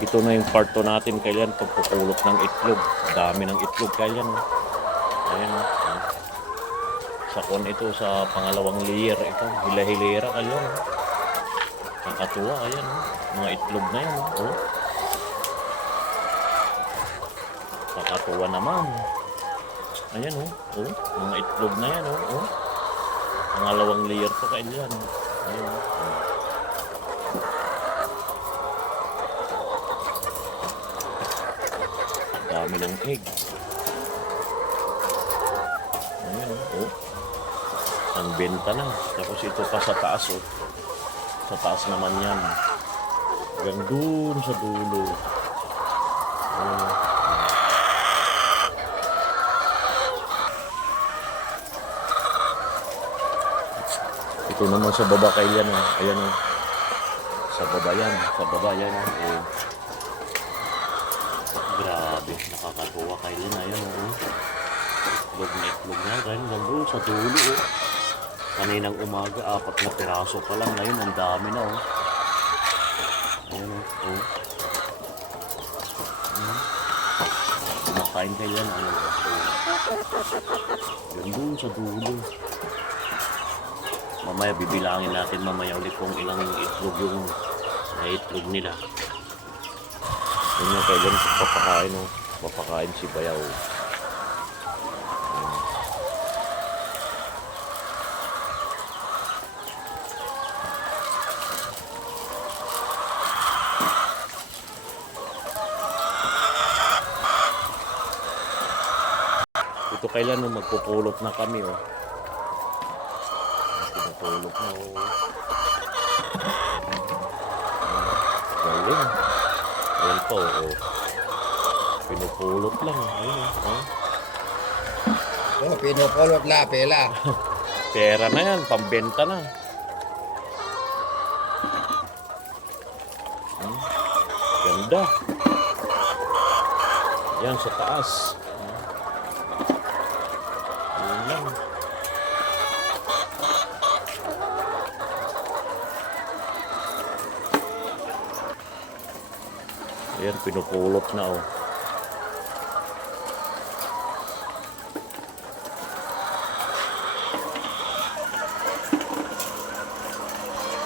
Ito na yung part 2 natin kailan pagpupulot ng itlog. Dami ng itlog kailan. Ayan. Sa kon ito sa pangalawang layer ito. Hila-hilera kailan. Nakakatuwa. Ayan. Mga itlog na yan. Oh. Nakakatuwa naman. Ayan oh. Oh. Mga itlog na yan oh. Oh. Pangalawang layer to kailan. Ayan oh. Dami ng egg. Ayan oh. Ang benta na. Tapos ito pa sa taas oh. Sa taas naman yan. Hanggang dun sa dulo. Ayan. Ito naman sa baba kailan oh. Ayan oh. Sa baba yan. Sa baba yan oh. Grabe, nakakatuwa kailan. Ayan oh. Itlog na kailan. Ganda sa dulo oh. Kaninang umaga, 4 na piraso pa lang. Ngayon, ang dami na oh. Ayan oh. Kumakain kailan. Ayan oh. Ganda sa dulo. Mamaya bibilangin natin mamaya ulit kung ilang itlog yung naitlog nila. Yun yung kailan papakain oh. Papakain si Bayaw. Ito kailan nung magpupulot na kami oh. Pinupulot na oh. Galing. Ayan po oh. Pinupulot lang. Ayun oh. Oh, pinupulot la, pela. Pera na yan, pambenta na. Ganda. Yan sa taas. Ayan lang. Ayan, pinupulot na oh.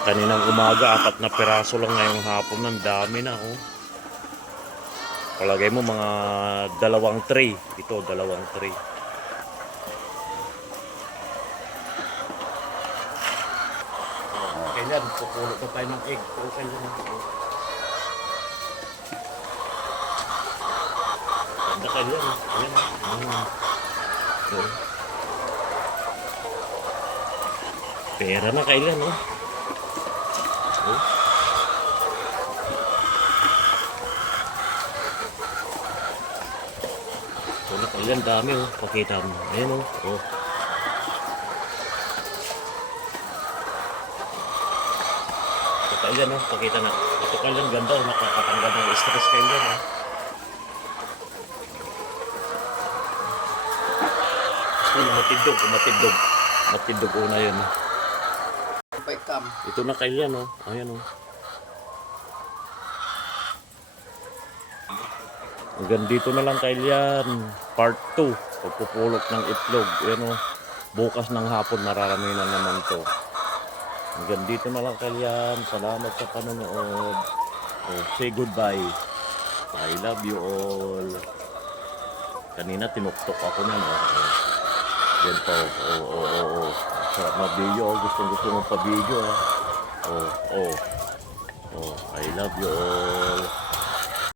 Kaninang umaga, 4 na piraso lang ngayong hapon. Ang dami na oh. Palagay mo mga 2 tray. Ito, 2 tray. Kailan, pupulot na tayo ng egg. Kailan ng egg. Ganda kailan. Ayan. Pera na kailan oh. Oh. So na kailan dami oh. Pakita mo. Ayan oh. Oh. So kailan oh. Pakita na. Ito kailan ganda oh. Nakakatanggal ng stress kailan oh. Matindog. Matindog una yun. Ito na kailan oh. Ayan oh. Hanggang dito na lang kailan. Part 2. Pagpupulot ng itlog. Ayan oh. Bukas ng hapon mararami na naman to. Hanggang dito na lang kailan. Salamat sa panonood. Oh, say goodbye. I love you all. Kanina tinuktok ako na no. Yan po. Oh. Sarap na video. Gusto mo pa video. Oh. I love you all.